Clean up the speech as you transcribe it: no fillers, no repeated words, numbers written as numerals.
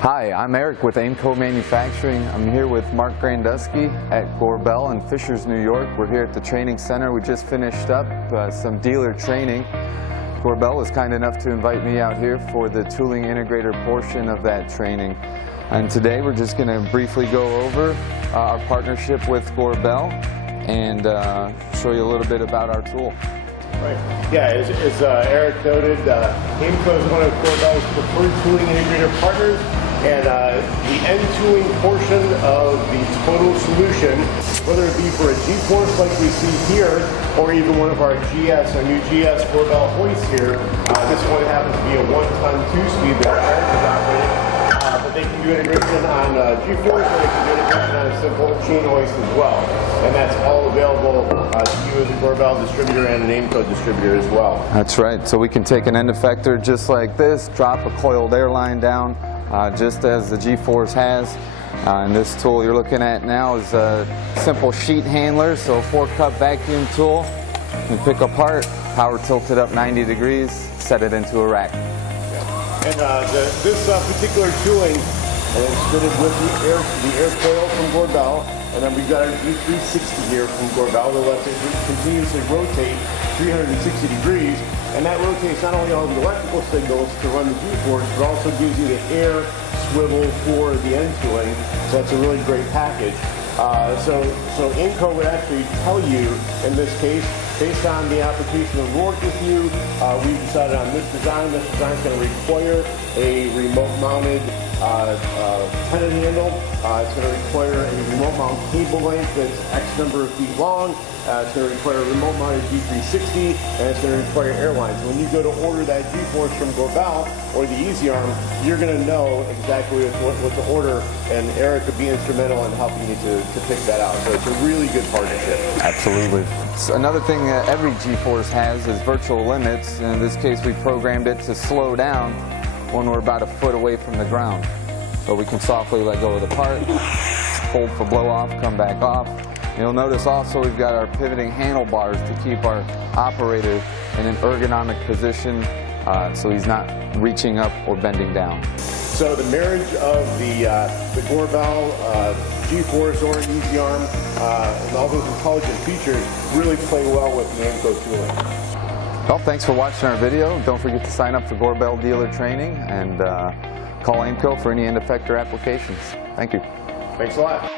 Hi, I'm Eric with Aimco Manufacturing. I'm here with Mark Grandusky at Gorbel in Fishers, New York. We're here at the training center. We just finished up some dealer training. Gorbel was kind enough to invite me out here for the tooling integrator portion of that training. And today we're just going to briefly go over our partnership with Gorbel and show you a little bit about our tool. Right. Yeah, as Eric noted, Aimco is one of Gorbel's preferred tooling integrator partners, and the end tooling portion of the total solution, whether it be for a G-force like we see here, or even one of our GS, our new GS Gorbel hoists here. This one happens to be a 1-ton 2-speed that Eric is operating, but they can do integration on G-force, or they can do integration on a simple chain hoist as well. And that's all available to you as a Gorbel distributor and an Aimco distributor as well. That's right. So we can take an end effector just like this, drop a coiled air line down, just as the G-force has. And this tool you're looking at now is a simple sheet handler, so a 4-cup vacuum tool. You can pick apart, power tilted up 90 degrees, set it into a rack. And this particular tooling is fitted with the air coil from Gorbel, and then we've got our G360 here from Gorbel that lets it continuously rotate 360 degrees, and that rotates not only all the electrical signals to run the G-force, but also gives you the air swivel for the end tooling. So that's a really great package. So Aimco would actually tell you, in this case, based on the application that we worked with you, we decided on this design. This design is going to require a remote-mounted tenon handle. It's going to require a remote-mount cable length that's X number of feet long. It's going to require a remote-mounted G360, and it's going to require airlines. When you go to order that G-force from Gorbel or the Easy Arm, you're going to know exactly what to order, and Eric could be instrumental in helping you to pick that out. So it's a really good partnership. Absolutely. So another thing that every G-force has is virtual limits. In this case, we programmed it to slow down when we're about a foot away from the ground. So we can softly let go of the part, hold for blow off, come back off. You'll notice also we've got our pivoting handlebars to keep our operator in an ergonomic position so he's not reaching up or bending down. So the marriage of the Gorbel G-force or Easy Arm and all those intelligent features really play well with the Aimco tooling. Well, thanks for watching our video. Don't forget to sign up for Gorbel dealer training and call Aimco for any end effector applications. Thank you. Thanks a lot.